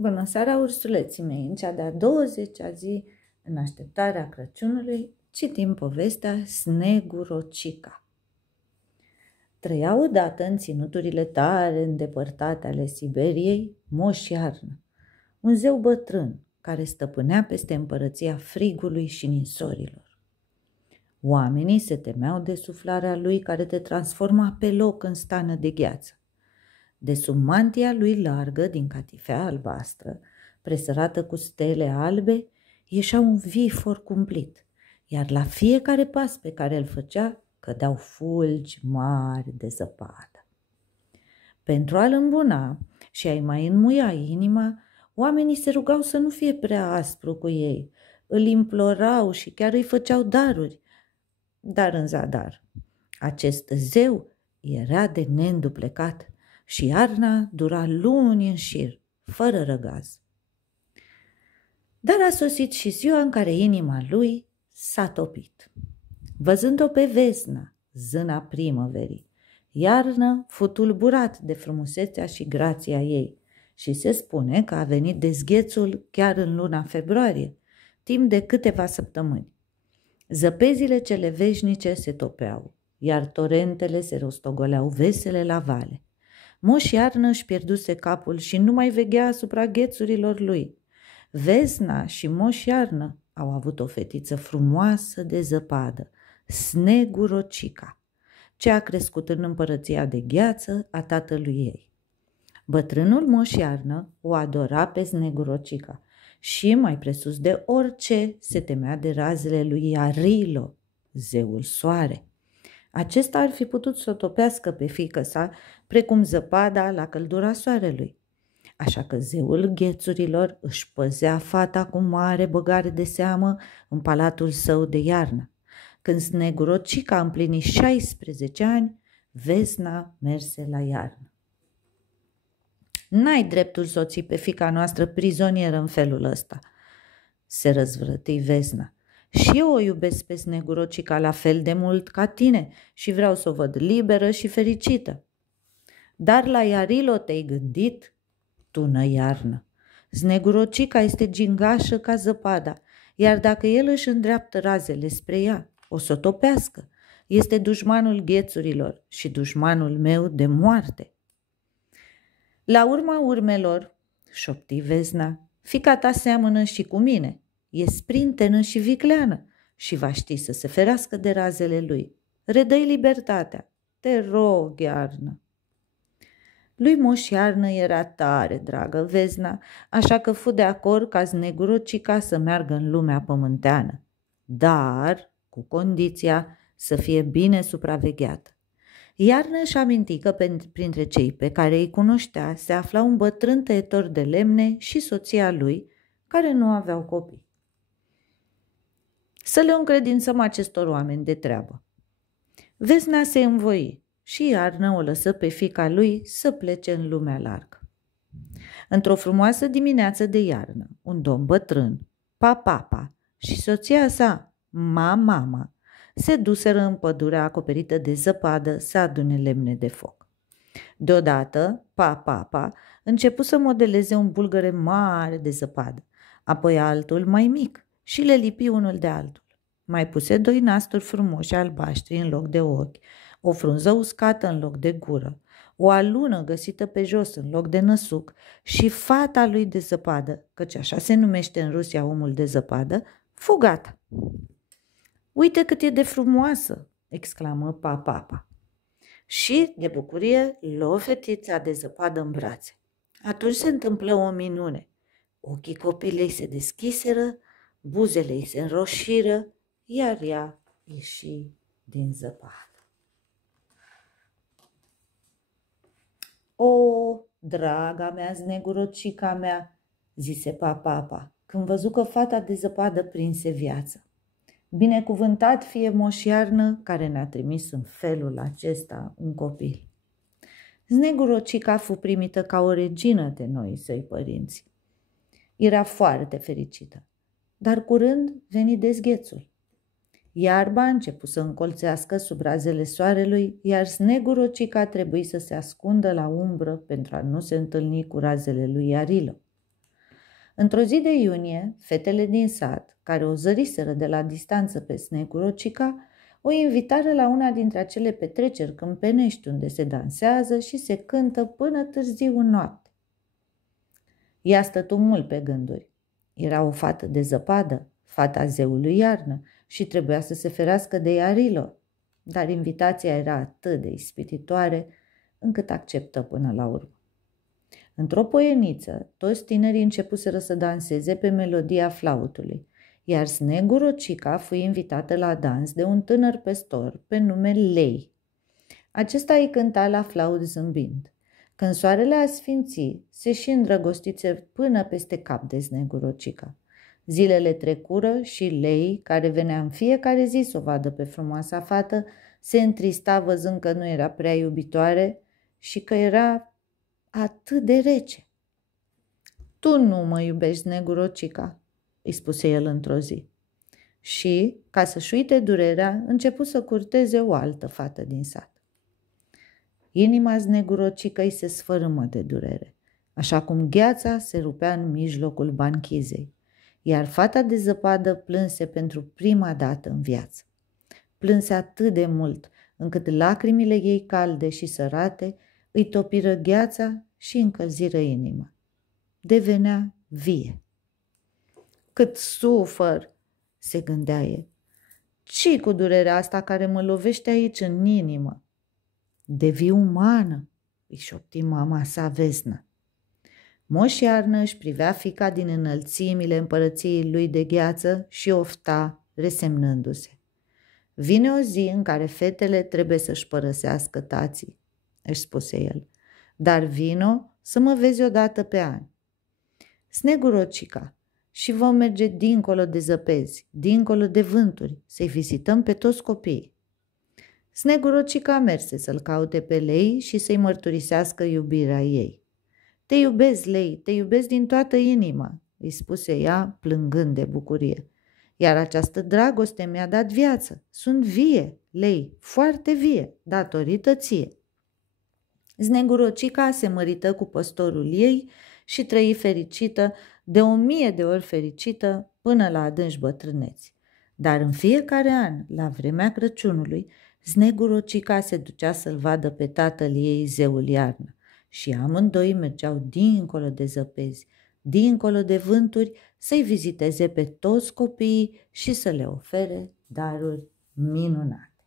Bună seara, ursuleții mei! În cea de-a 20-a zi, în așteptarea Crăciunului, citim povestea Snegurocica. Trăia odată în ținuturile tare îndepărtate ale Siberiei Moș Iarnă, un zeu bătrân care stăpânea peste împărăția frigului și ninsorilor. Oamenii se temeau de suflarea lui care te transforma pe loc în stană de gheață. De sub mantia lui largă din catifea albastră, presărată cu stele albe, ieșea un vifor cumplit, iar la fiecare pas pe care îl făcea cădeau fulgi mari de zăpadă. Pentru a-l îmbuna și a-i mai înmuia inima, oamenii se rugau să nu fie prea aspru cu ei, îl implorau și chiar îi făceau daruri, dar în zadar. Acest zeu era de neînduplecat și iarna dura luni în șir, fără răgaz. Dar a sosit și ziua în care inima lui s-a topit. Văzând-o pe Vesna, zâna primăverii, Iarnă fu tulburat de frumusețea și grația ei și se spune că a venit dezghețul chiar în luna februarie, timp de câteva săptămâni. Zăpezile cele veșnice se topeau, iar torentele se rostogoleau vesele la vale. Moș Iarnă își pierduse capul și nu mai veghea asupra ghețurilor lui. Vesna și Moș Iarnă au avut o fetiță frumoasă de zăpadă, Snegurocica, ce a crescut în împărăția de gheață a tatălui ei. Bătrânul Moș Iarnă o adora pe Snegurocica și, mai presus de orice, se temea de razele lui Yarilo, zeul soare. Acesta ar fi putut să o topească pe fiică sa, precum zăpada la căldura soarelui. Așa că zeul ghețurilor își păzea fata cu mare băgare de seamă în palatul său de iarnă. Când Snegurocica împlini 16 ani, Vesna merse la iarnă. N-ai dreptul să o ții pe fiica noastră prizonieră în felul ăsta, se răzvrăti Vesna. Și eu o iubesc pe Snegurocica la fel de mult ca tine și vreau să o văd liberă și fericită. Dar la Yarilo te-ai gândit? Tună Iarnă. Snegurocica este gingașă ca zăpada, iar dacă el își îndreaptă razele spre ea, o să o topească. Este dușmanul ghețurilor și dușmanul meu de moarte. La urma urmelor, șopti Vesna, fiica ta seamănă și cu mine. E sprintenă și vicleană și va ști să se ferească de razele lui. Redă-i libertatea. Te rog, Iarnă. Lui Moș Iarnă era tare dragă Vesna, așa că fu de acord ca Snegurocica să meargă în lumea pământeană, dar cu condiția să fie bine supravegheată. Iarnă își aminti că printre cei pe care îi cunoștea se afla un bătrân tăietor de lemne și soția lui, care nu aveau copii. Să le încredințăm acestor oameni de treabă. Vesna se învoi și Iarnă o lăsă pe fiica lui să plece în lumea largă. Într-o frumoasă dimineață de iarnă, un domn bătrân, Papapa, și soția sa, Mama, se duseră în pădurea acoperită de zăpadă să adune lemne de foc. Deodată, Papapa începu să modeleze un bulgăre mare de zăpadă, apoi altul mai mic și le lipi unul de altul. Mai puse 2 nasturi frumoși albaștri în loc de ochi, o frunză uscată în loc de gură, o alună găsită pe jos în loc de năsuc și fata lui de zăpadă, căci așa se numește în Rusia omul de zăpadă, fu gata. Uite cât e de frumoasă, exclamă Papapa. Și, de bucurie, luă fetița de zăpadă în brațe. Atunci se întâmplă o minune. Ochii copilei se deschiseră, buzele îi se înroșiră, iar ea ieși din zăpadă. O, draga mea, Snegurocica mea, zise Papapa, când văzu că fata de zăpadă prinse viață. Binecuvântat fie Moș Iarnă care ne-a trimis în felul acesta un copil. Snegurocica fu primită ca o regină de noi săi părinți. Era foarte fericită, dar curând veni dezghețul. Iarba a început să încolțească sub razele soarelui, iar Snegurocica trebuie să se ascundă la umbră pentru a nu se întâlni cu razele lui Yarilo. Într-o zi de iunie, fetele din sat, care o zăriseră de la distanță pe Snegurocica, o invitară la una dintre acele petreceri câmpenești unde se dansează și se cântă până târziu în noapte. Ea stătu mult pe gânduri. Era o fată de zăpadă, fata zeului iarnă, și trebuia să se ferească de Iarilo, dar invitația era atât de ispititoare încât acceptă până la urmă. Într-o poieniță, toți tinerii începuseră să danseze pe melodia flautului, iar Snegurocica fu invitată la dans de un tânăr păstor pe nume Lei. Acesta îi cânta la flaut zâmbind. Când soarele asfinți, se și îndrăgostițe până peste cap de Snegurocica. Zilele trecură și Lei, care venea în fiecare zi să o vadă pe frumoasa fată, se întrista văzând că nu era prea iubitoare și că era atât de rece. Tu nu mă iubești, Snegurocica, îi spuse el într-o zi. Și, ca să-și uite durerea, începu să curteze o altă fată din sat. Inima Snegurocicăi se sfărâmă de durere, așa cum gheața se rupea în mijlocul banchizei, iar fata de zăpadă plânse pentru prima dată în viață. Plânse atât de mult, încât lacrimile ei calde și sărate îi topiră gheața și încălziră inima. Devenea vie. Cât sufăr, se gândea el. Ce-i cu durerea asta care mă lovește aici în inimă? Devii umană, îi șopti mama sa Vesna. Moș Iarnă își privea fiica din înălțimile împărăției lui de gheață și ofta, resemnându-se. Vine o zi în care fetele trebuie să-și părăsească tații, își spuse el, dar vino să mă vezi odată pe an. Snegurocica, și vom merge dincolo de zăpezi, dincolo de vânturi, să-i vizităm pe toți copiii. Snegurocica merse să-l caute pe Lei și să-i mărturisească iubirea ei. Te iubesc, Lei, te iubesc din toată inima, îi spuse ea, plângând de bucurie. Iar această dragoste mi-a dat viață. Sunt vie, Lei, foarte vie, datorită ție. Snegurocica se mărită cu păstorul ei și trăi fericită, de 1000 de ori fericită, până la adânci bătrâneți. Dar în fiecare an, la vremea Crăciunului, Snegurocica se ducea să-l vadă pe tatăl ei, zeul iarnă, și amândoi mergeau dincolo de zăpezi, dincolo de vânturi, să-i viziteze pe toți copiii și să le ofere daruri minunate.